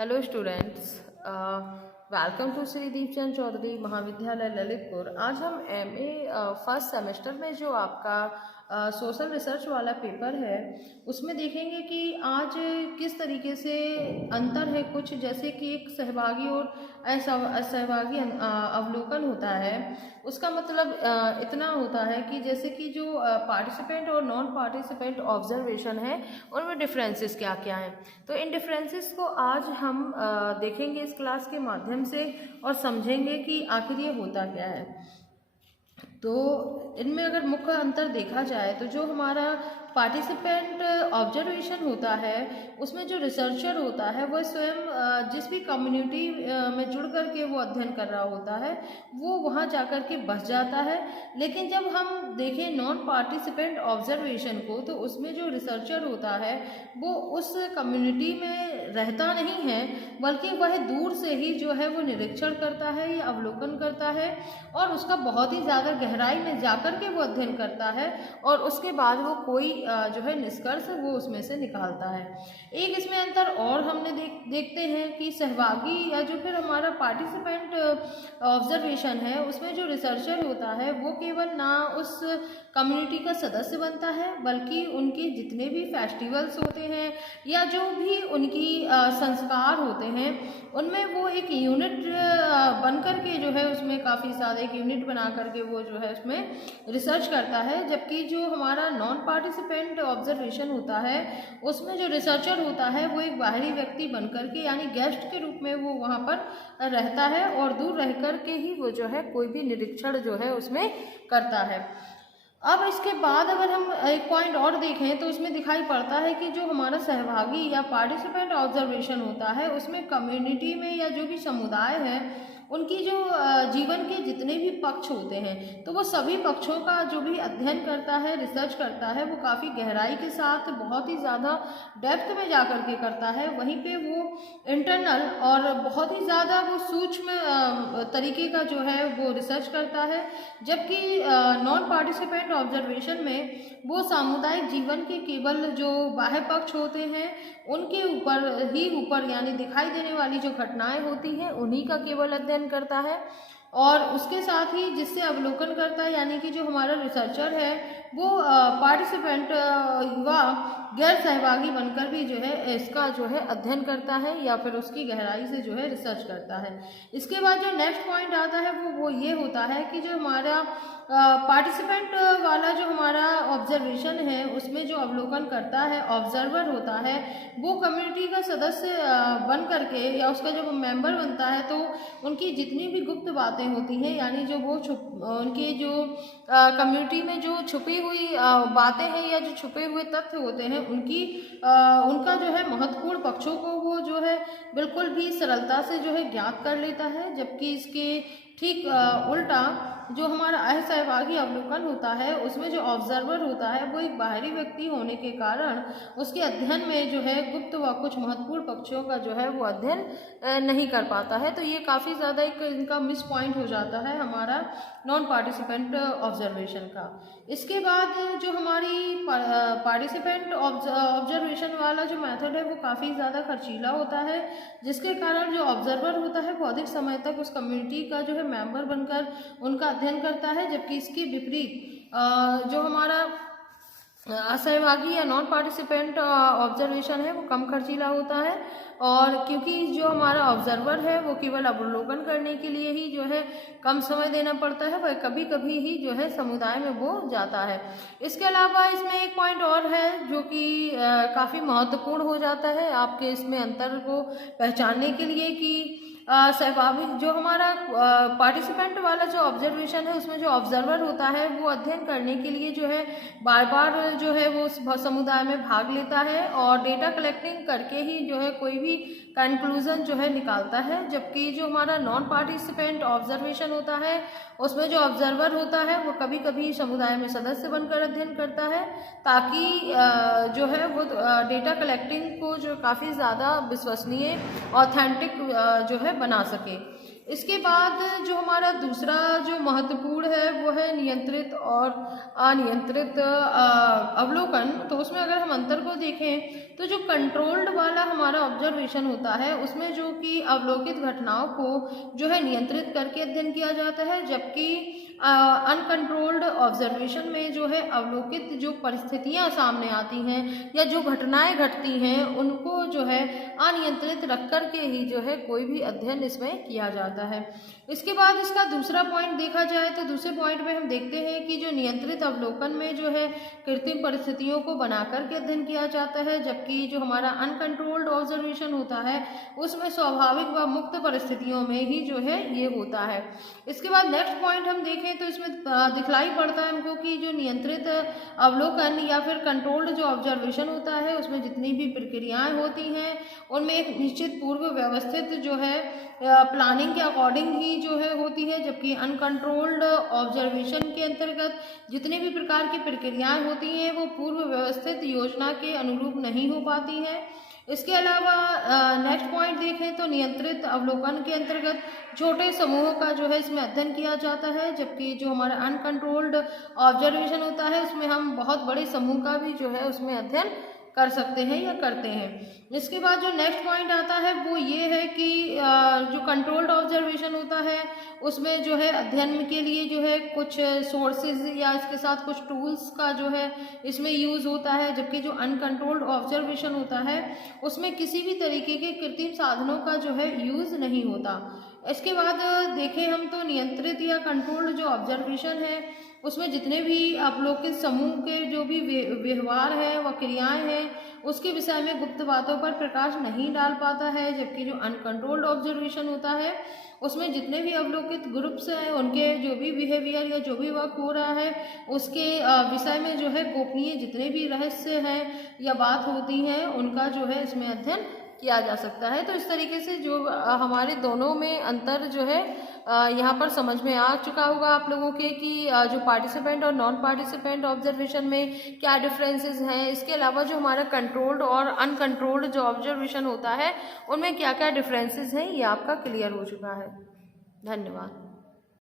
Hello students, welcome to Shri Deepchand Chaudhary Mahavidyalaya Lalitpur. आज हम MA first semester में जो आपका सोशल रिसर्च वाला पेपर है उसमें देखेंगे कि आज किस तरीके से अंतर है कुछ, जैसे कि एक सहभागी और असहभागी अवलोकन होता है। उसका मतलब इतना होता है कि जैसे कि जो पार्टिसिपेंट और नॉन पार्टिसिपेंट ऑब्जर्वेशन है उनमें डिफरेंसेस क्या क्या हैं। तो इन डिफरेंसेस को आज हम देखेंगे इस क्लास के माध्यम से और समझेंगे कि आखिर ये होता क्या है। तो इनमें अगर मुख्य अंतर देखा जाए तो जो हमारा पार्टिसिपेंट ऑब्जर्वेशन होता है उसमें जो रिसर्चर होता है वह स्वयं जिस भी कम्युनिटी में जुड़ कर के वो अध्ययन कर रहा होता है वो वहाँ जाकर के बस जाता है। लेकिन जब हम देखें नॉन पार्टिसिपेंट ऑब्जर्वेशन को तो उसमें जो रिसर्चर होता है वो उस कम्युनिटी में रहता नहीं है, बल्कि वह दूर से ही जो है वो निरीक्षण करता है या अवलोकन करता है और उसका बहुत ही ज़्यादा गहराई में जाकर के वो अध्ययन करता है और उसके बाद वो कोई जो है निष्कर्ष वो उसमें से निकालता है। एक इसमें अंतर और हमने देखते हैं कि सहभागी या जो फिर हमारा पार्टिसिपेंट ऑब्जर्वेशन है उसमें जो रिसर्चर होता है वो केवल ना उस कम्युनिटी का सदस्य बनता है बल्कि उनके जितने भी फेस्टिवल्स होते हैं या जो भी उनकी संस्कार होते हैं उनमें वो एक यूनिट बन कर के जो है उसमें काफ़ी सारे एक यूनिट बना करके वो जो है उसमें रिसर्च करता है। जबकि जो हमारा नॉन पार्टिसिपेंट ऑब्जर्वेशन होता है उसमें जो रिसर्चर होता है वो एक बाहरी व्यक्ति बन कर के यानी गेस्ट के रूप में वो वहाँ पर रहता है और दूर रह कर के ही वो जो है कोई भी निरीक्षण जो है उसमें करता है। अब इसके बाद अगर हम एक पॉइंट और देखें तो उसमें दिखाई पड़ता है कि जो हमारा सहभागी या पार्टिसिपेंट ऑब्जर्वेशन होता है उसमें कम्युनिटी में या जो भी समुदाय है उनकी जो जीवन के जितने भी पक्ष होते हैं तो वो सभी पक्षों का जो भी अध्ययन करता है, रिसर्च करता है, वो काफ़ी गहराई के साथ बहुत ही ज़्यादा डेप्थ में जा कर के करता है। वहीं पे वो इंटरनल और बहुत ही ज़्यादा वो सूक्ष्म तरीके का जो है वो रिसर्च करता है। जबकि नॉन पार्टिसिपेंट ऑब्जर्वेशन में वो सामुदायिक जीवन के केवल जो बाह्य पक्ष होते हैं उनके ऊपर यानी दिखाई देने वाली जो घटनाएं होती हैं उन्हीं का केवल अध्ययन करता है और उसके साथ ही जिससे अवलोकन करता है यानी कि जो हमारा रिसर्चर है वो पार्टिसिपेंट व गैर सहभागी बनकर भी जो है इसका जो है अध्ययन करता है या फिर उसकी गहराई से जो है रिसर्च करता है। इसके बाद जो नेक्स्ट पॉइंट आता है वो ये होता है कि जो हमारा पार्टिसिपेंट वाला जो हमारा ऑब्जर्वेशन है उसमें जो अवलोकन करता है ऑब्जर्वर होता है वो कम्युनिटी का सदस्य बन करके या उसका जब मेंबर बनता है तो उनकी जितनी भी गुप्त बातें होती हैं यानी जो वो उनके जो कम्युनिटी में जो छुपी हुई बातें हैं या जो छुपे हुए तथ्य होते हैं उनका जो है महत्वपूर्ण पक्षों को वो जो है बिल्कुल भी सरलता से जो है ज्ञात कर लेता है। जबकि इसके ठीक उल्टा जो हमारा असहभागी अवलोकन होता है उसमें जो ऑब्जर्वर होता है वो एक बाहरी व्यक्ति होने के कारण उसके अध्ययन में जो है गुप्त व कुछ महत्वपूर्ण पक्षों का जो है वो अध्ययन नहीं कर पाता है। तो ये काफ़ी ज़्यादा एक इनका मिस पॉइंट हो जाता है हमारा नॉन पार्टिसिपेंट ऑब्जर्वेशन का। इसके बाद जो हमारी पार्टिसिपेंट ऑब्जर्वेशन वाला जो मेथड है वो काफ़ी ज़्यादा खर्चीला होता है, जिसके कारण जो ऑब्जर्वर होता है वो अधिक समय तक उस कम्युनिटी का जो है मेंबर बनकर उनका अध्ययन करता है। जबकि इसके विपरीत जो हमारा असहभागी या नॉन पार्टिसिपेंट ऑब्जर्वेशन है वो कम खर्चीला होता है और क्योंकि जो हमारा ऑब्जर्वर है वो केवल अवलोकन करने के लिए ही जो है कम समय देना पड़ता है, वह कभी कभी ही जो है समुदाय में वो जाता है। इसके अलावा इसमें एक पॉइंट और है जो कि काफ़ी महत्वपूर्ण हो जाता है आपके इसमें अंतर को पहचानने के लिए कि सहभागी जो हमारा पार्टिसिपेंट वाला जो ऑब्जर्वेशन है उसमें जो ऑब्जर्वर होता है वो अध्ययन करने के लिए जो है बार बार जो है वो समुदाय में भाग लेता है और डेटा कलेक्टिंग करके ही जो है कोई भी कंक्लूजन जो है निकालता है। जबकि जो हमारा नॉन पार्टिसिपेंट ऑब्जर्वेशन होता है उसमें जो ऑब्जर्वर होता है वो कभी कभी समुदाय में सदस्य बनकर अध्ययन करता है ताकि जो है वो डेटा कलेक्टिंग को जो काफ़ी ज़्यादा विश्वसनीय ऑथेंटिक जो है बना सके। इसके बाद जो हमारा दूसरा जो महत्वपूर्ण है वो है नियंत्रित और अनियंत्रित अवलोकन। तो उसमें अगर हम अंतर को देखें तो जो कंट्रोल्ड वाला हमारा ऑब्जर्वेशन होता है उसमें जो कि अवलोकित घटनाओं को जो है नियंत्रित करके अध्ययन किया जाता है, जबकि अनकंट्रोल्ड ऑब्जर्वेशन में जो है अवलोकित जो परिस्थितियां सामने आती हैं या जो घटनाएं घटती हैं उनको जो है अनियंत्रित रख कर के ही जो है कोई भी अध्ययन इसमें किया जाता है। इसके बाद इसका दूसरा पॉइंट देखा जाए तो दूसरे पॉइंट में हम देखते हैं कि जो नियंत्रित अवलोकन में जो है कृत्रिम परिस्थितियों को बना करके अध्ययन किया जाता है, जबकि जो हमारा अनकंट्रोल्ड ऑब्जर्वेशन होता है उसमें स्वाभाविक व मुक्त परिस्थितियों में ही जो है ये होता है। इसके बाद नेक्स्ट पॉइंट हम देखें तो इसमें दिखलाई पड़ता है हमको कि जो नियंत्रित अवलोकन या फिर कंट्रोल्ड जो ऑब्जर्वेशन होता है उसमें जितनी भी प्रक्रियाएं होती हैं उनमें एक निश्चित पूर्व व्यवस्थित जो है प्लानिंग के अकॉर्डिंग ही जो है होती है, जबकि अनकंट्रोल्ड ऑब्जर्वेशन के अंतर्गत जितने भी प्रकार की प्रक्रियाएं होती हैं वो पूर्व व्यवस्थित योजना के अनुरूप नहीं हो पाती हैं। इसके अलावा नेक्स्ट पॉइंट देखें तो नियंत्रित अवलोकन के अंतर्गत छोटे समूहों का जो है इसमें अध्ययन किया जाता है, जबकि जो हमारा अनकंट्रोल्ड ऑब्जर्वेशन होता है उसमें हम बहुत बड़े समूह का भी जो है उसमें अध्ययन कर सकते हैं या करते हैं। इसके बाद जो नेक्स्ट पॉइंट आता है वो ये है कि जो कंट्रोल्ड ऑब्जर्वेशन होता है उसमें जो है अध्ययन के लिए जो है कुछ सोर्सेज या इसके साथ कुछ टूल्स का जो है इसमें यूज़ होता है, जबकि जो अनकंट्रोल्ड ऑब्जर्वेशन होता है उसमें किसी भी तरीके के कृत्रिम साधनों का जो है यूज़ नहीं होता। इसके बाद देखें हम तो नियंत्रित या कंट्रोल्ड जो ऑब्जर्वेशन है उसमें जितने भी अवलोकित समूह के जो भी व्यवहार है व क्रियाएं हैं उसके विषय में गुप्त बातों पर प्रकाश नहीं डाल पाता है, जबकि जो अनकंट्रोल्ड ऑब्जर्वेशन होता है उसमें जितने भी अवलोकित ग्रुप्स हैं उनके जो भी बिहेवियर या जो भी वर्क हो रहा है उसके विषय में जो है गोपनीय जितने भी रहस्य हैं या बात होती हैं उनका जो है इसमें अध्ययन किया जा सकता है। तो इस तरीके से जो हमारे दोनों में अंतर जो है यहाँ पर समझ में आ चुका होगा आप लोगों के कि जो पार्टिसिपेंट और नॉन पार्टिसिपेंट ऑब्जर्वेशन में क्या डिफरेंसेस हैं। इसके अलावा जो हमारा कंट्रोल्ड और अनकंट्रोल्ड जो ऑब्जर्वेशन होता है उनमें क्या क्या डिफरेंसेस हैं ये आपका क्लियर हो चुका है। धन्यवाद।